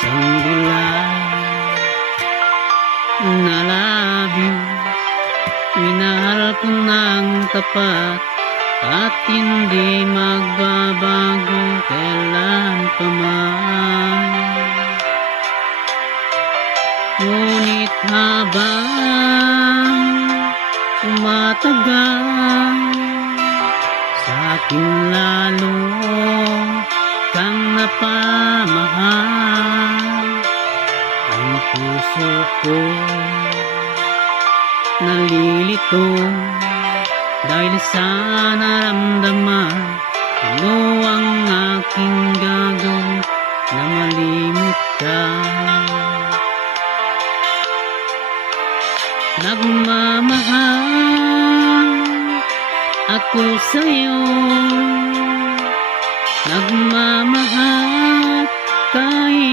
Sanggulay na labis, minahal ko ng tapat at hindi magbabago kailan pa man. Ngunit habang tumatagal, sa akin lalo kang napamahal. Ang puso ko nalilito dahil sa naramdaman. Ano ang aking gagawin na malimot ka? Nagmamahal ako sa'yo, nagmamahal kahit